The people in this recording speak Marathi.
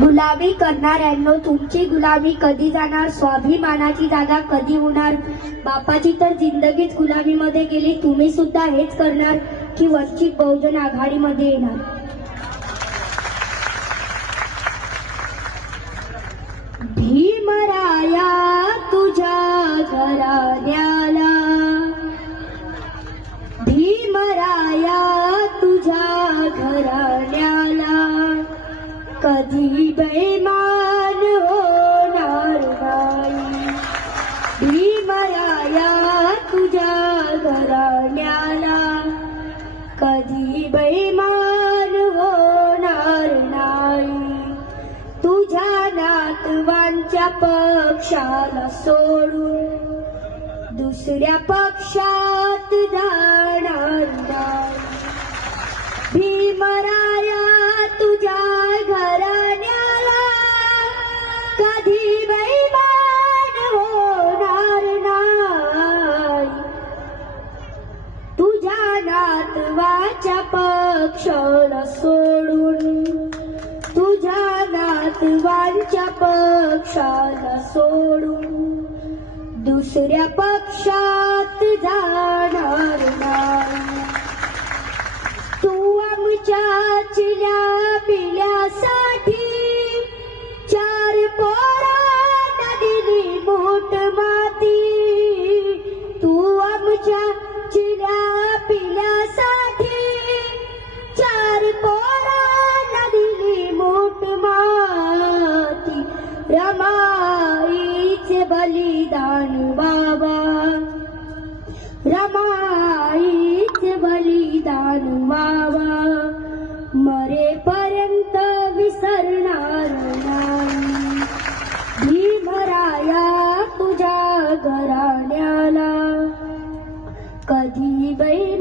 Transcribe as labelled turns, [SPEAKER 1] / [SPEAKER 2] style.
[SPEAKER 1] गुलामी करणाऱ्यांनो तुमची गुलामी कधी जाणार? स्वाभिमानाची जागा कधी होणार? बापाची तर जिंदगीच गुलामीमध्ये गेली तुम्ही सुद्धा हेच करणार की वंचित बहुजन आघाडीमध्ये येणार? भीमराया तुझ्या घराण्याला. भीमराया तुझ्या घराण्याला. कधी बैमान होणार नाही भीमराया तुझ्या घराण्याला कधी बैमान होणार नाही? तुझ्या नातवांच्या पक्षाला सोडून दुसऱ्या पक्षात जा पक्षाला सोडून तुझ्या नातवांच्या पक्षाला सोडून दुसऱ्या पक्षात जाणार नाही. तू आमच्या चिल्या बलिदान बाबा रमाईच बलिदान बाबा मरेपर्यंत विसरणार नाही। भीमराया तुझ्या घराण्याला कधी बै